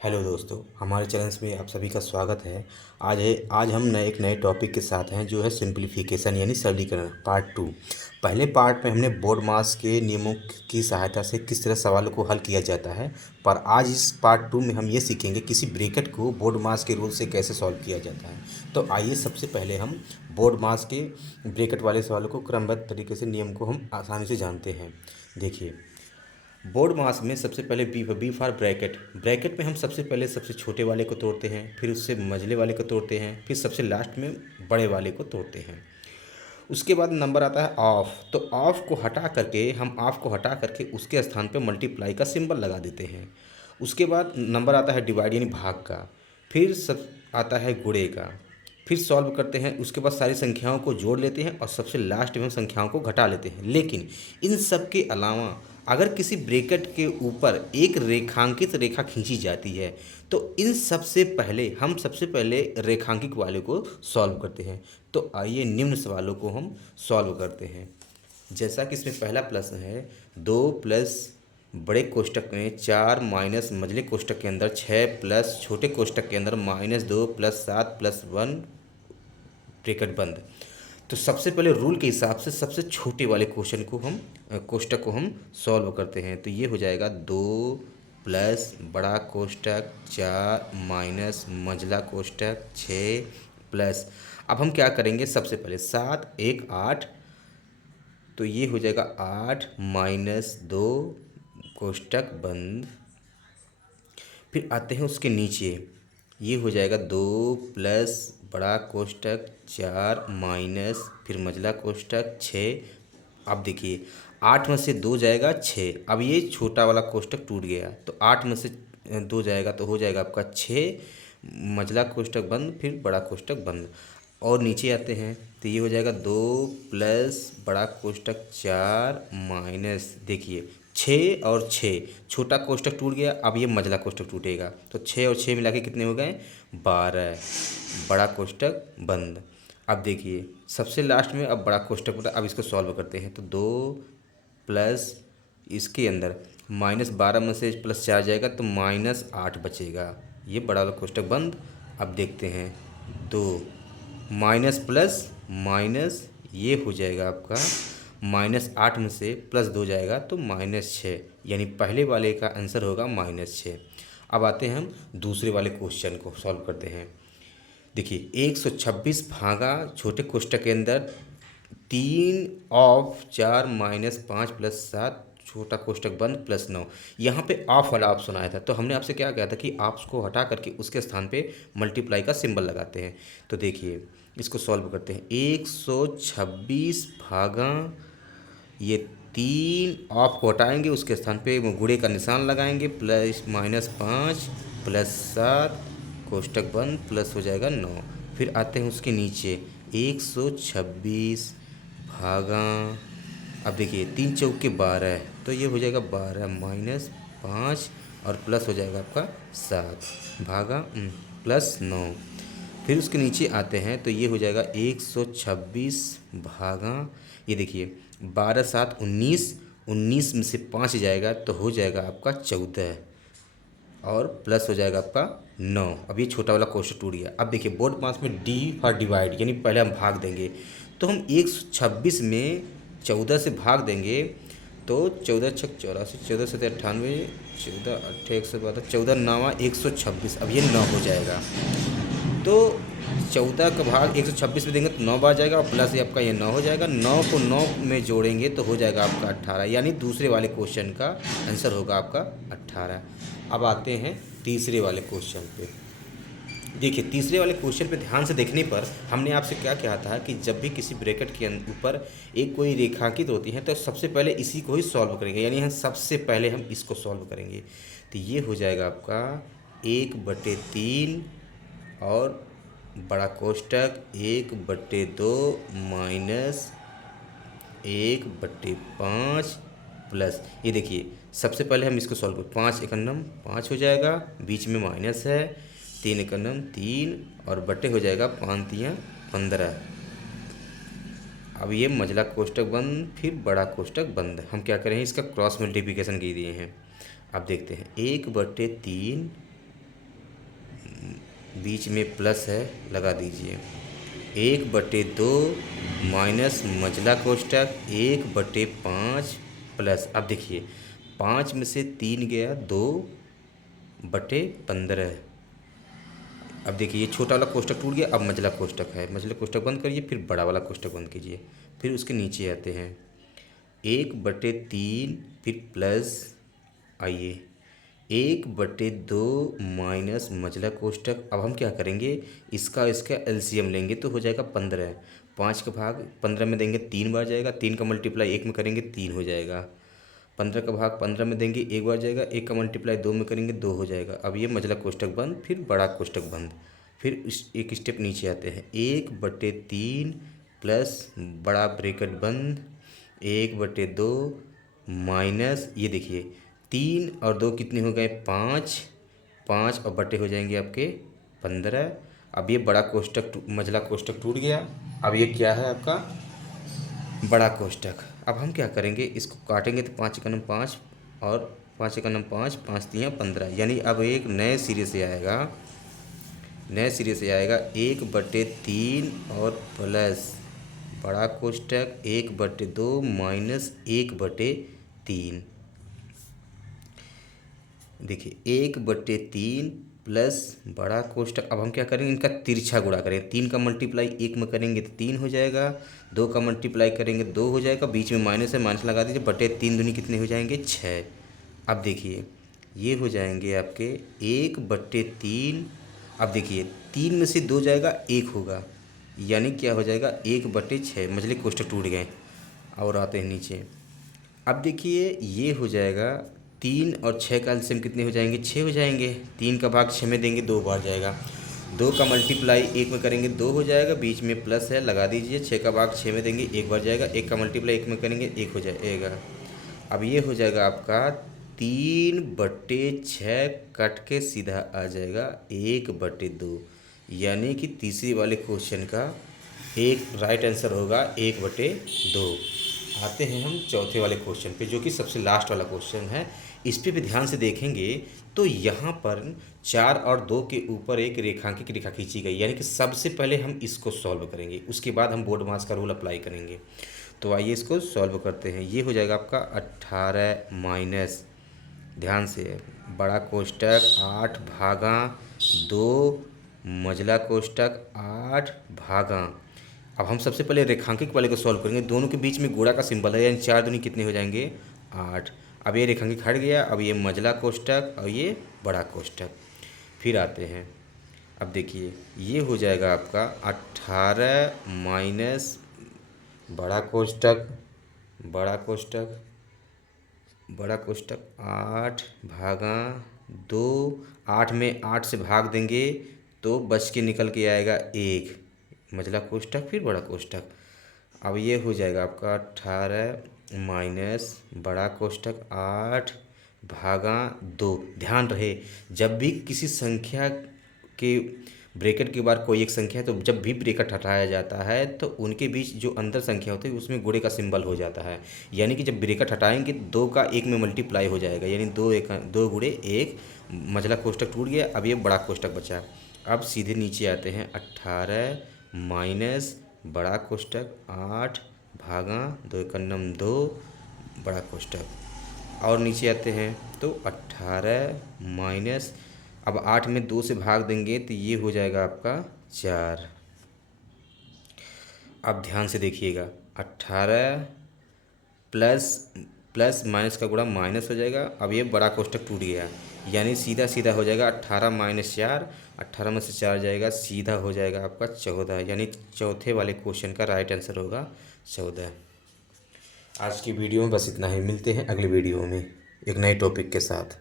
Hello दोस्तों, हमारे channel में आप सभी का स्वागत है। आज हम एक नए टॉपिक के साथ हैं, जो है सिंप्लीफिकेशन यानी सरलीकरण पार्ट टू। पहले पार्ट में हमने बोर्ड मास के नियमों की सहायता से किस तरह सवालों को हल किया जाता है, पर आज इस पार्ट टू में हम ये सीखेंगे किसी ब्रैकेट को बोर्ड मास के रूल से कैसे सॉल्व किया जाता है। तो आइए सबसे पहले हम बोर्ड मास के ब्रैकेट वाले सवालों को क्रमबद्ध तरीके से नियम को हम आसानी से जानते हैं। देखिए, बोर्ड मास में सबसे पहले बी फॉर ब्रैकेट। ब्रैकेट में हम सबसे पहले सबसे छोटे वाले को तोड़ते हैं, फिर उससे मझले वाले को तोड़ते हैं, फिर सबसे लास्ट में बड़े वाले को तोड़ते हैं। उसके बाद नंबर आता है ऑफ। तो ऑफ को हटा करके उसके स्थान पे मल्टीप्लाई का सिंबल लगा देते हैं। उसके बाद नंबर आता है डिवाइड यानी भाग का। फिर सब आता है गुणे का। फिर सॉल्व करते हैं। उसके बाद सारी संख्याओं को जोड़ लेते हैं और सबसे लास्ट में हम संख्याओं को घटा लेते हैं। लेकिन इन सब के अलावा अगर किसी ब्रैकेट के ऊपर एक रेखांकित रेखा खींची जाती है, तो इन सबसे पहले रेखांकित वाले को सॉल्व करते हैं। तो आइए निम्न सवालों को हम सॉल्व करते हैं। जैसा कि इसमें पहला प्रश्न है, 2 प्लस बड़े कोष्ठक में 4 माइनस मझले कोष्ठक के अंदर 6 प्लस छोटे कोष्ठक के अंदर -2 प्लस 7 प्लस 1 ब्रैकेट बंद। तो सबसे पहले रूल के हिसाब से सबसे छोटे वाले कोष्ठक को हम सॉल्व करते हैं। तो ये हो जाएगा 2 प्लस बड़ा कोष्ठक 4 माइनस मझला कोष्ठक 6 प्लस, अब हम क्या करेंगे, सबसे पहले 7 1 8, तो ये हो जाएगा 8 -2 कोष्ठक बंद। फिर आते हैं उसके नीचे, ये हो जाएगा 2 प्लस बड़ा कोष्ठक 4 माइनस फिर मझला कोष्ठक 6। अब देखिए, 8 में से 2 जाएगा 6। अब ये छोटा वाला कोष्ठक टूट गया, तो 8 में से 2 जाएगा तो हो जाएगा आपका 6, मझला कोष्ठक बंद फिर बड़ा कोष्ठक बंद। और नीचे आते हैं तो ये हो जाएगा 2 प्लस बड़ा कोष्ठक 4 माइनस, देखिए 6 और 6, छोटा कोष्ठक टूट गया, अब ये मझला कोष्ठक टूटेगा, तो 6 और 6 मिला के कितने हो गए, 12, बड़ा कोष्ठक बंद। अब देखिए सबसे लास्ट में अब बड़ा कोष्ठक बना, अब इसको सॉल्व करते हैं। तो 2 प्लस इसके अंदर -12 में से +4 जाएगा तो -8 बचेगा, ये बड़ा वाला कोष्ठक बंद। अब देखते हैं 2 माइनस प्लस माइनस, ये हो जाएगा आपका -8 में से +2 जाएगा तो -6, यानी पहले वाले का आंसर होगा -6। अब आते हैं हम दूसरे वाले क्वेश्चन को सॉल्व करते हैं। देखिए 126 भागा छोटे कोष्ठक के अंदर 3 ऑफ 4 -5 + 7 छोटा कोष्ठक बंद +9। यहाँ पे ऑफ वाला ऑप्शन आया था, तो हमने आपसे क्या कहा था कि ऑप्स को हटा करके उसके स्थान पे मल्टीप्लाई का सिंबल लगाते हैं। तो देखिए इसको सॉल्व करते हैं। 126 भागा ये 3 ऑफ को हटाएंगे, उसके स्थान पे गुणे का निशान लगाएंगे, +-5 +7 कोष्ठक बंद प्लस हो जाएगा 9। फिर आते हैं उसके नीचे 126 भागा, अब देखिए 3 चौके 12, तो ये हो जाएगा 12 -5 और प्लस हो जाएगा आपका 7 भागा +9। फिर उसके नीचे आते हैं तो ये हो जाएगा 126 भागा, ये देखिए 12 7 19, 19 में से 5 जाएगा तो हो जाएगा आपका 14 और प्लस हो जाएगा आपका 9। अब ये छोटा वाला क्वेश्चन टूट गया। अब देखिए बोर्ड मास में डी फॉर डिवाइड, यानी पहले हम भाग देंगे, तो हम 126 में 14 से भाग देंगे, तो 14 छक 84, 14 7 98, 14 8 112, 14 9 126, अब ये 9 हो जाएगा। तो 14 का भाग 126 में देंगे तो 9 बार जाएगा और प्लस ये आपका ये 9 हो जाएगा। 9 को 9 में जोड़ेंगे तो हो जाएगा आपका 18, यानी दूसरे वाले क्वेश्चन का आंसर होगा आपका 18। अब आते हैं तीसरे वाले क्वेश्चन पे। देखिए तीसरे वाले क्वेश्चन पे ध्यान से देखने पर हमने आपसे क्या कहा था कि जब भी किसी ब्रैकेट के ऊपर एक कोई रेखांकित होती है तो सबसे पहले इसी को ही सॉल्व करेंगे, यानी हम सबसे पहले हम इसको सॉल्व करेंगे। तो ये हो जाएगा आपका 1/3 और बड़ा कोष्ठक 1/2 माइनस 1/5 प्लस, ये देखिए सबसे पहले हम इसको सॉल्व करें। 5 एकन्नम 5 हो जाएगा, बीच में माइनस है, 3 एकन्नम 3 और बट्टे हो जाएगा 5 3 15। अब ये मझला कोष्ठक बंद फिर बड़ा कोष्ठक बंद, हम क्या करें इसका क्रॉस मल्टीप्लिकेशन की दिए हैं। अब देखते हैं 1/3 बीच में प्लस है लगा दीजिए। 1/2 माइनस मझला कोष्टक 1/5 प्लस, अब देखिए 5 में से 3 गया 2/15। अब देखिए ये छोटा वाला कोष्टक टूट गया, अब मझला कोष्टक है, मझला कोष्टक बंद करिए, फिर बड़ा वाला कोष्टक बंद कीजिए, फिर उसके नीचे आते हैं 1/3 फिर प्लस, आइए 1/2 माइनस मझला कोष्टक। अब हम क्या करेंगे, इसका इसका एलसीएम लेंगे तो हो जाएगा 15। 5 का भाग 15 में देंगे 3 बार जाएगा, 3 का मल्टीप्लाई 1 में करेंगे 3 हो जाएगा। 15 का भाग 15 में देंगे 1 बार जाएगा, 1 का मल्टीप्लाई 2 में करेंगे 2 हो जाएगा। अब ये मझला कोष्टक बंद, फिर बड़ा कोष्टक बंद, फिर एक स्टेप नीचे आते हैं 1/3 प्लस बड़ा ब्रैकेट बंद 1/2 माइनस, ये देखिए 3 और 2 कितने हो गए 5, 5 और बटे हो जाएंगे आपके 15। अब ये बड़ा कोष्टक मझला कोष्टक टूट गया। अब ये क्या है आपका बड़ा कोष्टक। अब हम क्या करेंगे, इसको काटेंगे तो 5 एकम 5 और 5 एकम 5, 5 तियाँ 15, यानी अब एक नए सिरे से आएगा, नए सिरे से आएगा 1/3 और प्लस बड़ा कोष्टक 1/2 माइनस 1/3। देखिए 1/3 प्लस बड़ा कोष्टक। अब हम क्या करेंगे, इनका तिरछा गुणा करेंगे, 3 का मल्टीप्लाई 1 में करेंगे तो 3 हो जाएगा, 2 का मल्टीप्लाई करेंगे 2 हो जाएगा, बीच में माइनस है माइनस लगा दीजिए, बटे 3 दूनी कितने हो जाएंगे 6। अब देखिए ये हो जाएंगे आपके 1/3। अब देखिए 3 में से 2 जाएगा 1 होगा, यानी क्या हो जाएगा 1/6, मझले कोष्टक टूट गए। और आते हैं नीचे, अब देखिए ये हो जाएगा 3 और 6 का एलसीएम कितने हो जाएंगे 6 हो जाएंगे। 3 का भाग 6 में देंगे 2 बार जाएगा, 2 का मल्टीप्लाई 1 में करेंगे 2 हो जाएगा, बीच में प्लस है लगा दीजिए, 6 का भाग 6 में देंगे 1 बार जाएगा, 1 का मल्टीप्लाई 1 में करेंगे 1 हो जाएगा। अब ये हो जाएगा आपका 3/6 कट के सीधा आ जाएगा 1/2, यानी कि तीसरी वाले क्वेश्चन का एक राइट आंसर होगा 1/2। आते हैं हम चौथे वाले क्वेश्चन पे, जो कि सबसे लास्ट वाला क्वेश्चन है। इस पे भी ध्यान से देखेंगे तो यहाँ पर 4 और 2 के ऊपर एक रेखांकित रेखा खींची गई, यानी कि सबसे पहले हम इसको सॉल्व करेंगे, उसके बाद हम बोर्ड मास का रूल अप्लाई करेंगे। तो आइए इसको सॉल्व करते हैं। ये हो जाएगा आपका 18 माइनस, ध्यान से, बड़ा कोष्टक 8 भागा 2 मझला कोष्टक 8 भागा। अब हम सबसे पहले रेखांकित वाले को सॉल्व करेंगे, दोनों के बीच में गुणा का सिंबल है, यानी 4 दूनी कितने हो जाएंगे 8। अब ये रेखांकित हट गया, अब ये मझला कोष्टक और ये बड़ा कोष्टक। फिर आते हैं, अब देखिए ये हो जाएगा आपका 18 माइनस बड़ा कोष्टक, बड़ा कोष्टक 8 भागा 2, 8 में 8 से भाग देंगे तो बच के निकल के आएगा 1, मझला कोष्टक फिर बड़ा कोष्टक। अब ये हो जाएगा आपका 18 माइनस बड़ा कोष्टक 8 भागा 2। ध्यान रहे जब भी किसी संख्या के ब्रैकेट के बाद कोई एक संख्या है तो जब भी ब्रैकेट हटाया जाता है तो उनके बीच जो अंदर संख्या होती है उसमें गुणे का सिंबल हो जाता है, यानी कि जब ब्रैकेट हटाएंगे 2 का 1 में मल्टीप्लाई हो जाएगा, यानी 2 गुणे 1, मझला कोष्टक टूट गया। अब ये बड़ा कोष्टक बचा। अब सीधे नीचे आते हैं 18 माइनस बड़ा कोष्टक 8 भागा 2 एकन्नम 2 बड़ा कोष्टक। और नीचे आते हैं तो 18 माइनस, अब 8 में 2 से भाग देंगे तो ये हो जाएगा आपका 4। अब ध्यान से देखिएगा 18 प्लस माइनस का गुणा माइनस हो जाएगा। अब ये बड़ा कोष्टक टूट गया, यानी सीधा सीधा हो जाएगा 18 माइनस 4, 18 में से 4 जाएगा, सीधा हो जाएगा आपका 14, यानी चौथे वाले क्वेश्चन का राइट आंसर होगा 14। आज की वीडियो में बस इतना ही, मिलते हैं अगले वीडियो में एक नए टॉपिक के साथ।